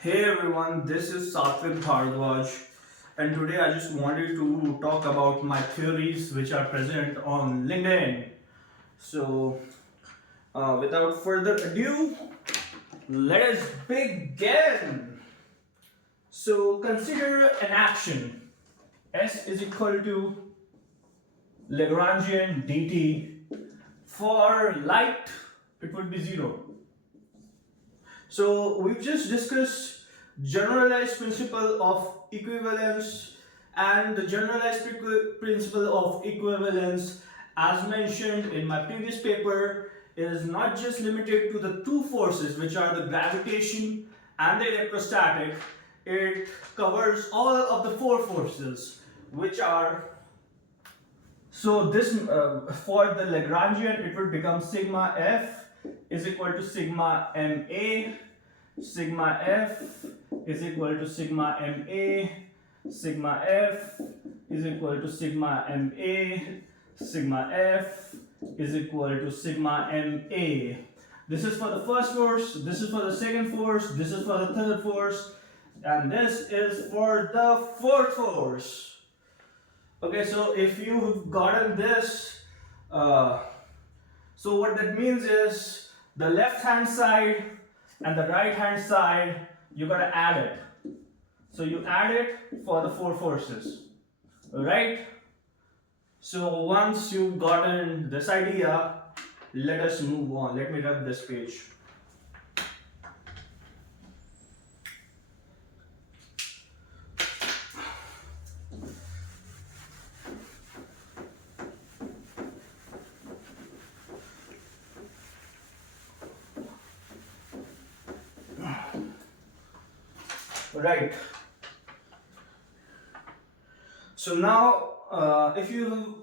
Hey everyone, this is Satvik Bhardwaj, and today I just wanted to talk about my theories which are present on LinkedIn. So, without further ado, let us begin. So, consider an action. S is equal to Lagrangian dt. For light, it would be 0. So we've just discussed generalized principle of equivalence, and the generalized principle of equivalence, as mentioned in my previous paper, is not just limited to the two forces which are the gravitation and the electrostatic. It covers all of the four forces which are, so this for the Lagrangian it would become sigma F is equal to sigma ma. Sigma F is equal to sigma ma. Sigma F is equal to sigma ma. Sigma F is equal to sigma ma. This is for the first force, this is for the second force, this is for the third force, and this is for the fourth force. Okay, so if you've gotten this, so what that means is the left hand side and the right hand side, you gotta add it. So you add it for the four forces, right? So once you've gotten this idea, let us move on. Let me rub this page. Right. So now, if you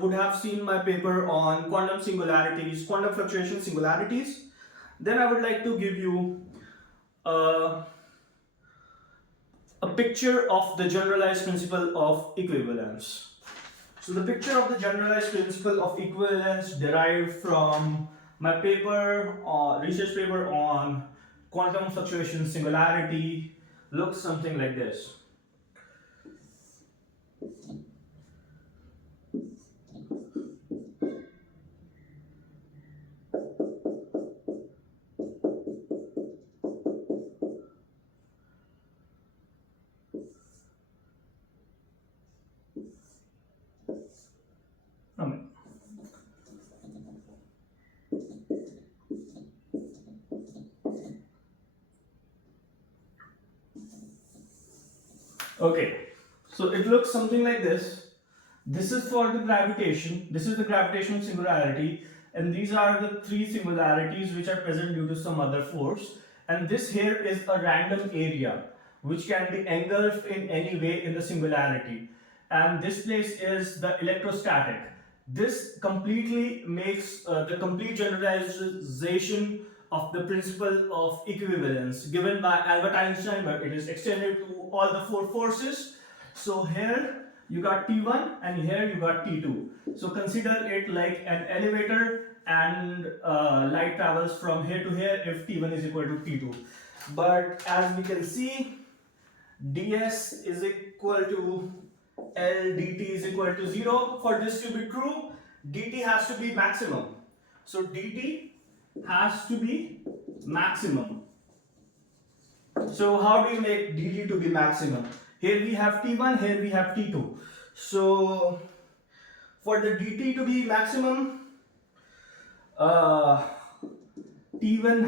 would have seen my paper on quantum singularities, quantum fluctuation singularities, then I would like to give you uh, a picture of the generalized principle of equivalence. So the picture of the generalized principle of equivalence derived from my paper, research paper on quantum fluctuation singularity, looks something like this. Okay, so it looks something like this. This is for the gravitation, this is the gravitational singularity, and these are the three singularities which are present due to some other force. And this here is a random area which can be engulfed in any way in the singularity. And this place is the electrostatic. This completely makes the complete generalization of the principle of equivalence given by Albert Einstein, but it is extended to all the four forces. So here you got T1 and here you got T2. So consider it like an elevator, and light travels from here to here if T1 is equal to T2. But as we can see, ds is equal to L dt is equal to 0. For this to be true, dt has to be maximum. So dt has to be maximum. So how do you make dt to be maximum? Here we have T1, here we have T2. So for the dt to be maximum, T1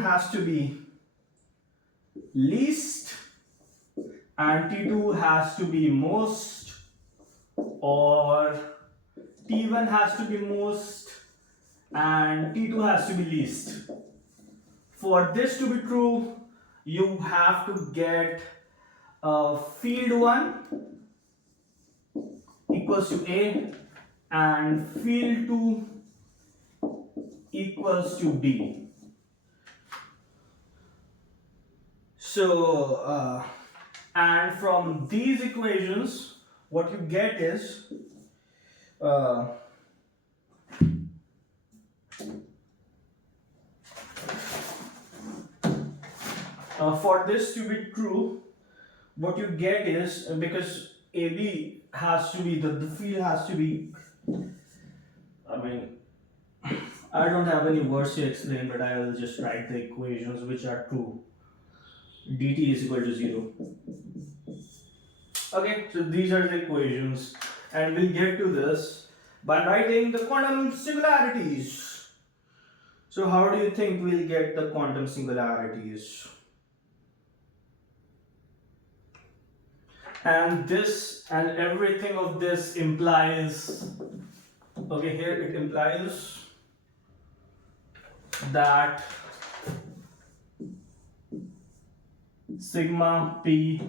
has to be least and T2 has to be most, or T1 has to be most and T2 has to be least. For this to be true, you have to get field 1 equals to A and field 2 equals to B. So, and from these equations, what you get is For this to be true, what you get is, because AB has to be, the field has to be, I mean, I don't have any words to explain, but I will just write the equations which are true. dt is equal to 0. Okay, so these are the equations, and we'll get to this by writing the quantum singularities. So how do you think we'll get the quantum singularities? And this and everything of this implies, okay, here it implies that sigma p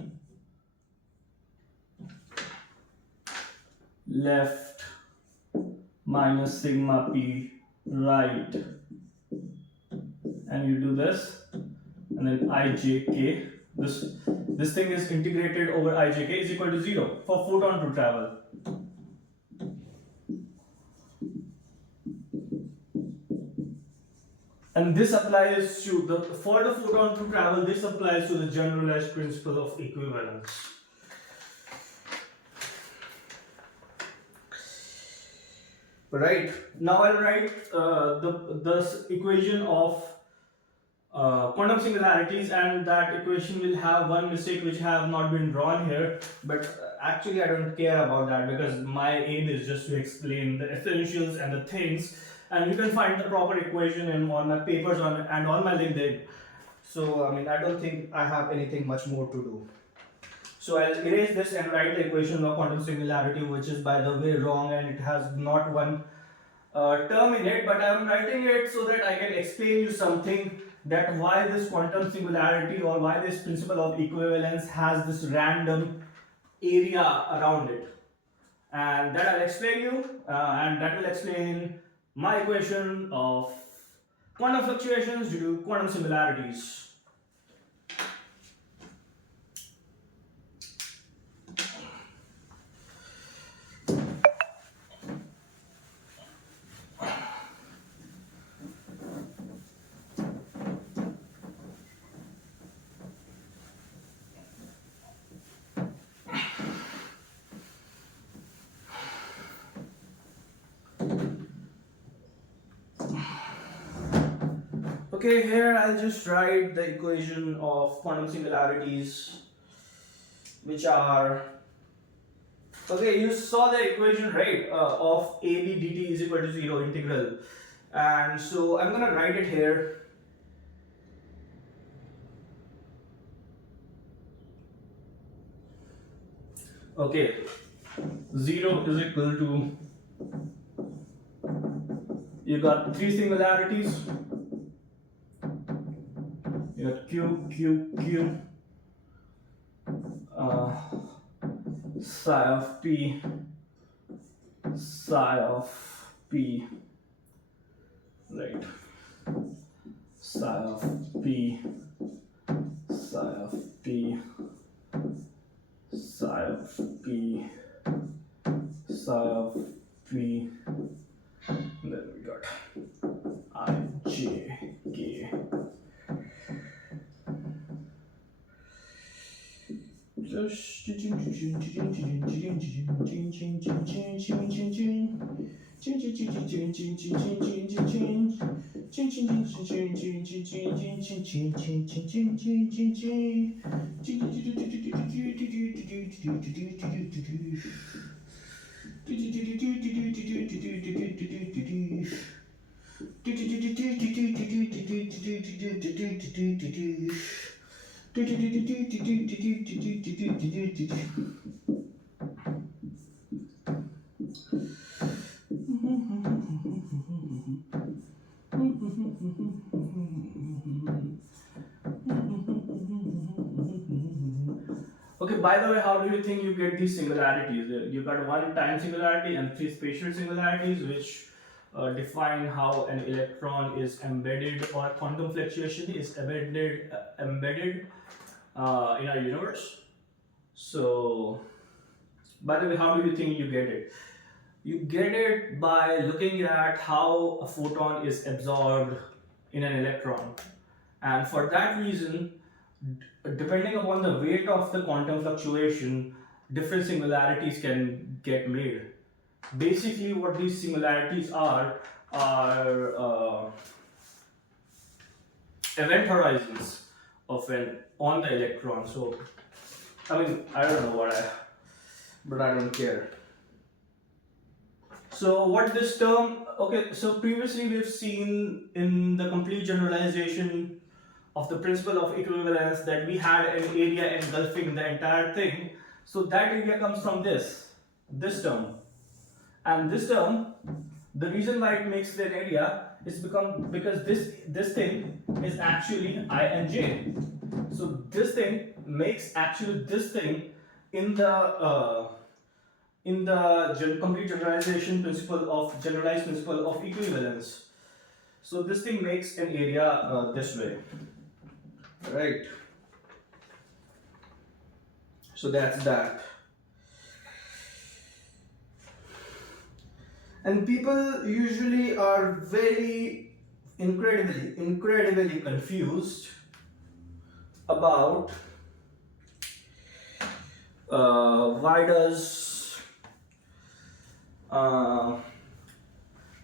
left minus sigma p right, and you do this, and then ijk, this thing is integrated over ijk is equal to 0 for photon to travel. And this applies to the, for the photon to travel, this applies to the generalized principle of equivalence. Right, now I'll write the equation of quantum singularities, and that equation will have one mistake which have not been drawn here, but actually I don't care about that, because my aim is just to explain the essentials and the things, and you can find the proper equation in on my papers and on my LinkedIn. So I mean, I don't think I have anything much more to do. So I'll erase this and write the equation of quantum singularity, which is by the way wrong, and it has not one term in it, but I'm writing it so that I can explain you something, that why this quantum singularity or why this principle of equivalence has this random area around it, and that I'll explain you, and that will explain my equation of quantum fluctuations due to quantum singularities. Okay, here I'll just write the equation of quantum singularities, which are, okay, you saw the equation, right, of AB dt is equal to 0 integral, and so I'm gonna write it here. Okay, 0 is equal to, you got three singularities. You got Q, Q, Q, psi of P, psi of P, right, psi of P, psi of P, psi of P, psi of P, and then we got I, J, K. Okay, by the way, how do you think you get these singularities? You got one time singularity and three spatial singularities, which define how an electron is embedded, or quantum fluctuation is embedded in our universe. So, by the way, how do you think you get it? You get it by looking at how a photon is absorbed in an electron, and for that reason, depending upon the weight of the quantum fluctuation, different singularities can get made. Basically, what these similarities are event horizons of an on the electron. So, I mean, I don't know but I don't care. So, what this term? Okay, so previously we've seen in the complete generalization of the principle of equivalence that we had an area engulfing the entire thing. So that area comes from this term. And this term, the reason why it makes an area is because this thing is actually I and j. So this thing makes actually this thing in the complete generalization principle of generalized principle of equivalence. So this thing makes an area this way, right? So that's that. And people usually are very incredibly confused about why does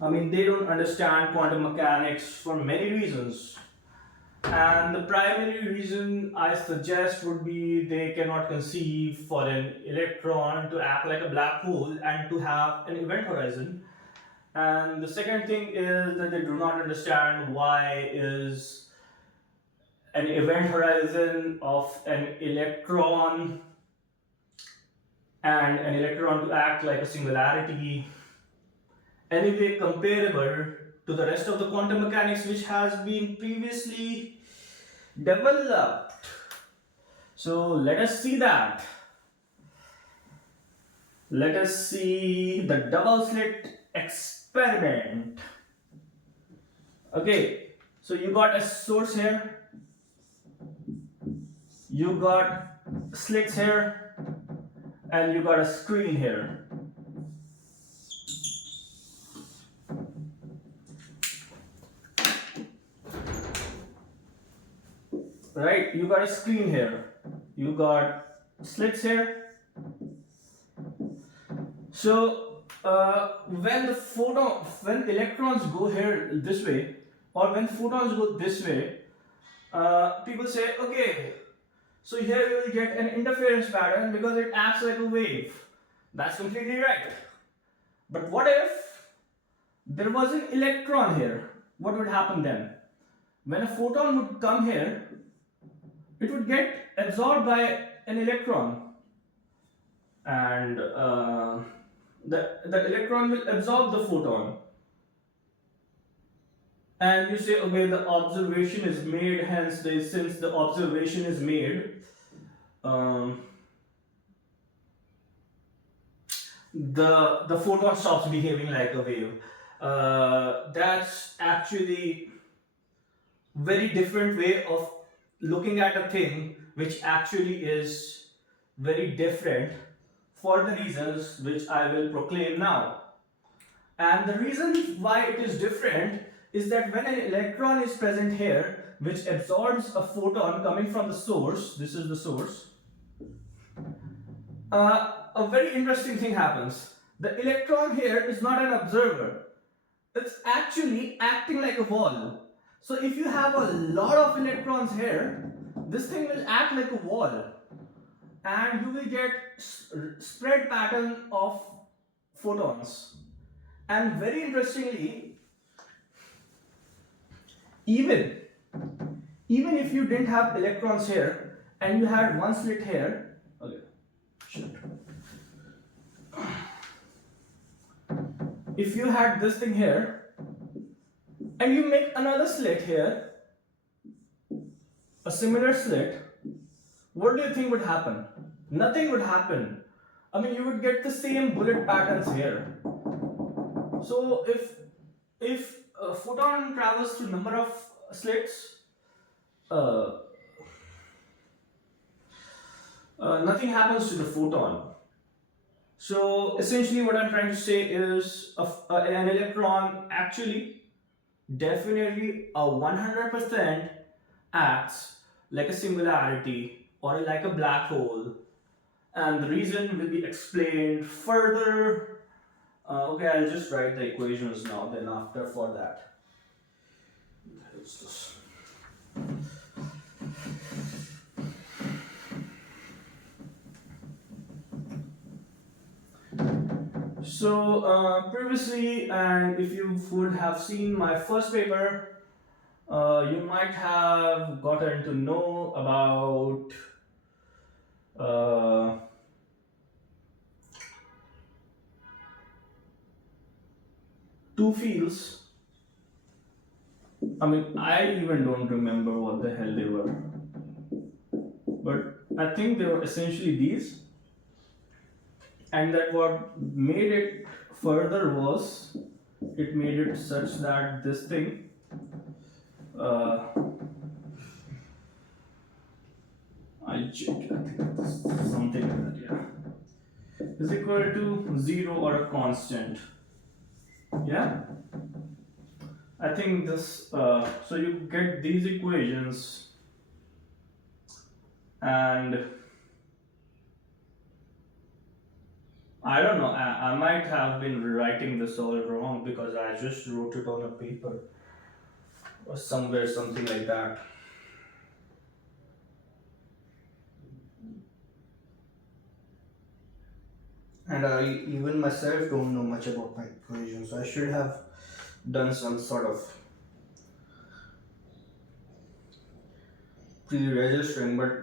they don't understand quantum mechanics for many reasons. And the primary reason I suggest would be they cannot conceive for an electron to act like a black hole and to have an event horizon. And the second thing is that they do not understand why is an event horizon of an electron and an electron to act like a singularity anyway comparable to the rest of the quantum mechanics which has been previously developed. So let us see that. Let us see the double slit experiment. Okay, so you got a source here, you got slits here, and you got a screen here. Right, you got a screen here, you got slits here. So when electrons go here this way, or when photons go this way, people say, okay, so here we will get an interference pattern because it acts like a wave. That's completely right. But what if there was an electron here? What would happen then? When a photon would come here, it would get absorbed by an electron, and the electron will absorb the photon. And you say, okay, the observation is made, hence since the observation is made, the photon stops behaving like a wave. That's actually very different way of looking at a thing, which actually is very different for the reasons which I will proclaim now. And the reason why it is different is that when an electron is present here, which absorbs a photon coming from the source, this is the source, a very interesting thing happens. The electron here is not an observer, it's actually acting like a wall. So if you have a lot of electrons here, this thing will act like a wall, and you will get spread pattern of photons. And very interestingly, even if you didn't have electrons here and you had one slit here, okay, shit. If you had this thing here and you make another slit here, a similar slit, what do you think would happen? Nothing would happen. I mean, you would get the same bullet patterns here. So if a photon travels through number of slits, nothing happens to the photon. So essentially what I'm trying to say is an electron actually definitely 100% acts like a singularity or like a black hole, and the reason will be explained further. Okay, I'll just write the equations now, then after for that. What's this? So previously, and if you would have seen my first paper, you might have gotten to know about two fields. I mean, I even don't remember what the hell they were, but I think they were essentially these, and that what made it further was it made it such that this thing I think it's something like that, yeah, is equal to 0 or a constant. Yeah, I think this, so you get these equations, and I don't know, I might have been writing this all wrong because I just wrote it on a paper or somewhere, something like that. And I even myself don't know much about my equations, so I should have done some sort of pre-registering, but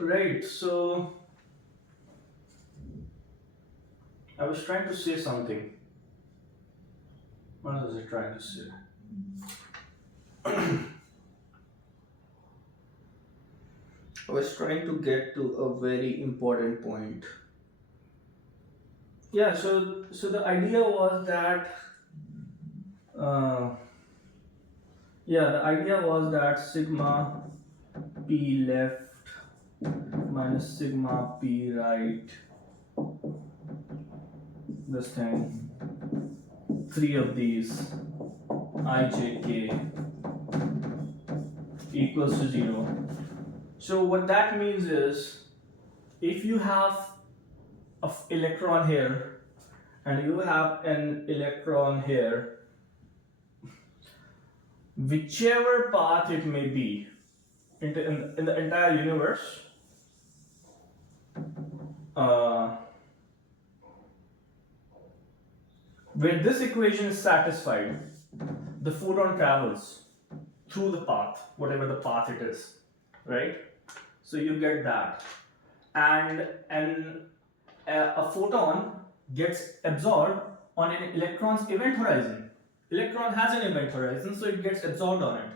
right, so I was trying to say something. What was I trying to say? I was trying to get to a very important point. Yeah, so the idea was that uh, the idea was that sigma p left minus sigma p right, this thing, three of these ijk equals to 0. So what that means is, if you have an electron here and you have an electron here, whichever path it may be in the entire universe, where this equation is satisfied, the photon travels through the path, whatever the path it is, right? So you get that, and a photon gets absorbed on an electron's event horizon. Electron has an event horizon, so it gets absorbed on it.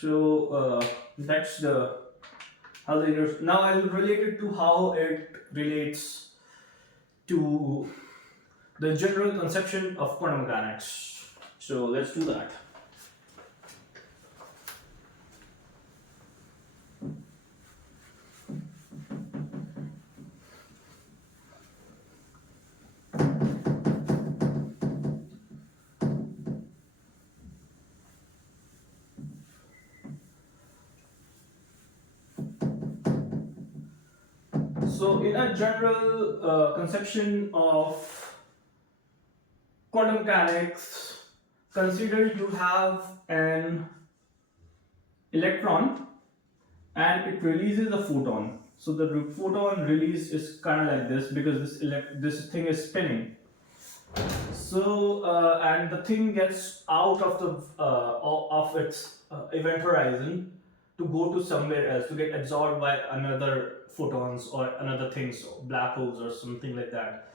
So that's the how the universe. Now I will relate it to how it relates to the general conception of quantum mechanics. So let's do that. So in a general conception of quantum mechanics, consider you have an electron and it releases a photon. So the photon release is kind of like this because this thing is spinning. So and the thing gets out of the of its event horizon to go to somewhere else to get absorbed by another photons or another things, so black holes or something like that,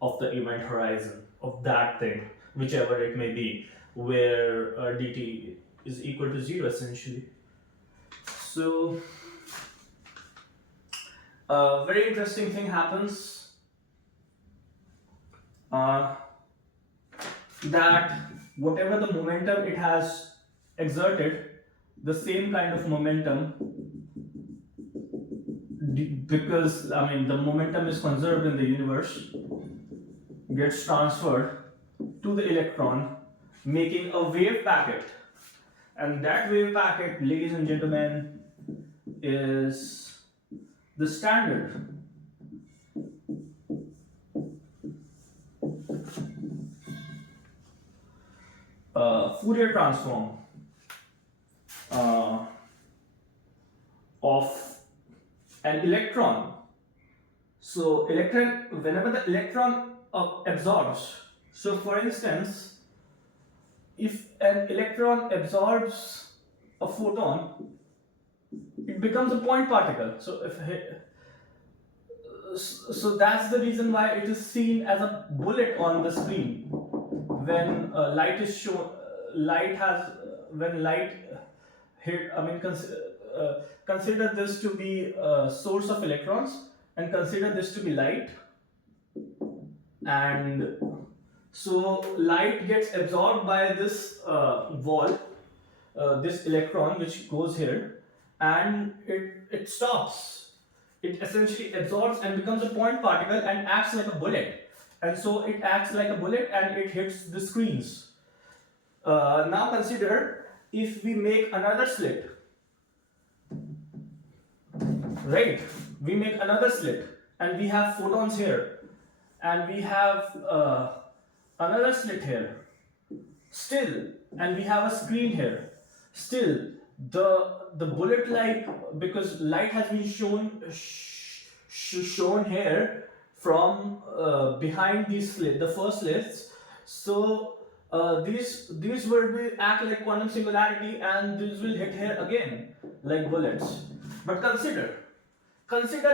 of the event horizon of that thing, whichever it may be, where dt is equal to 0 essentially. So a very interesting thing happens, that whatever the momentum it has exerted, the same kind of momentum, because I mean the momentum is conserved in the universe, gets transferred to the electron, making a wave packet. And that wave packet, ladies and gentlemen, is the standard Fourier transform uh, of an electron. So whenever the electron absorbs, so for instance, if an electron absorbs a photon, it becomes a point particle. So that's the reason why it is seen as a bullet on the screen when light is shown. Light has when light hit. Consider this to be a source of electrons, and consider this to be light, and so light gets absorbed by this wall, this electron which goes here, and it stops. It essentially absorbs and becomes a point particle and acts like a bullet. And so it acts like a bullet and it hits the screens. Now consider if we make another slit, right? We make another slit and we have photons here, and we have another slit here, still, and we have a screen here, still. The bullet like, because light has been shown here from behind these slit, the first slits. So these will act like quantum singularity, and these will hit here again like bullets. But consider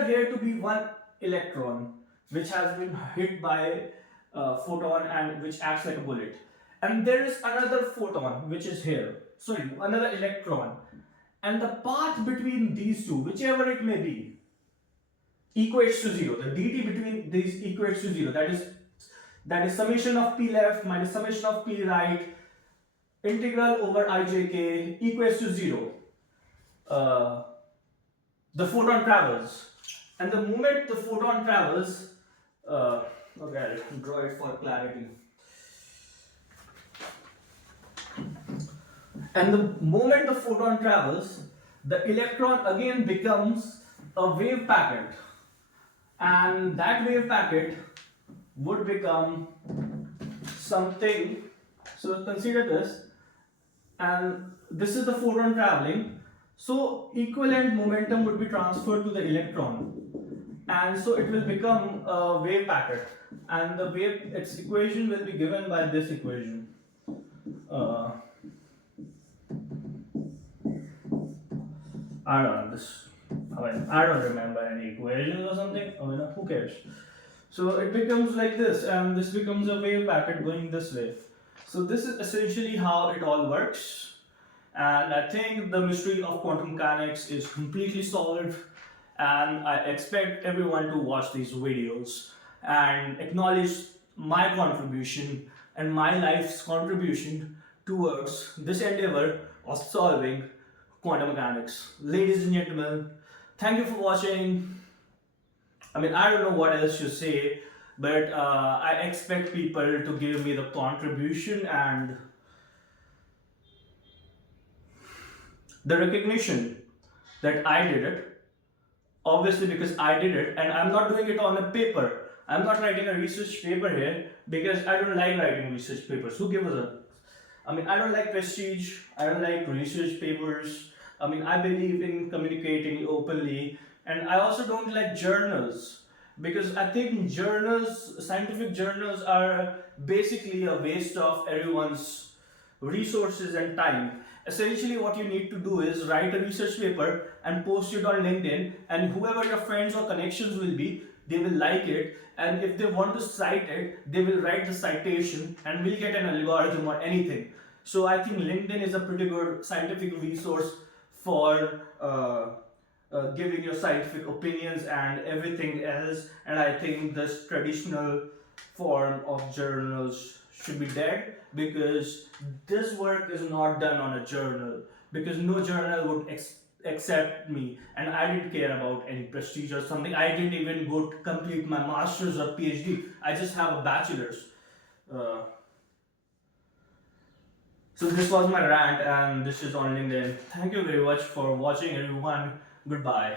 here to be one electron which has been hit by a photon and which acts like a bullet, and there is another photon which is here, sorry, another electron, and the path between these two, whichever it may be, equates to zero. The dt between these equates to zero. That is summation of p left minus summation of p right, integral over ijk equates to zero. The photon travels, and the moment the photon travels, okay, I'll draw it for clarity. And the moment the photon travels, the electron again becomes a wave packet, and that wave packet would become something. So consider this, and this is the photon traveling. So equivalent momentum would be transferred to the electron, and so it will become a wave packet, and the wave, its equation will be given by this equation. I don't know this. I don't remember any equations or something. Who cares? So it becomes like this, and this becomes a wave packet going this way. So this is essentially how it all works, and I think the mystery of quantum mechanics is completely solved. And I expect everyone to watch these videos and acknowledge my contribution and my life's contribution towards this endeavor of solving quantum mechanics. Ladies and gentlemen, thank you for watching. I don't know what else to say, but I expect people to give me the contribution and the recognition that I did it. Obviously, because I did it, and I'm not doing it on a paper. I'm not writing a research paper here because I don't like writing research papers. Who gives a? I don't like prestige. I don't like research papers. I believe in communicating openly, and I also don't like journals because I think scientific journals are basically a waste of everyone's resources and time. Essentially, what you need to do is write a research paper and post it on LinkedIn, and whoever your friends or connections will be, they will like it, and if they want to cite it, they will write the citation and will get an algorithm or anything. So I think LinkedIn is a pretty good scientific resource for giving your scientific opinions and everything else, and I think this traditional form of journals should be dead, because this work is not done on a journal, because no journal would accept me, and I didn't care about any prestige or something. I didn't even go to complete my master's or PhD. I just have a bachelor's. So this was my rant, and this is on LinkedIn. Thank you very much for watching, everyone. Goodbye.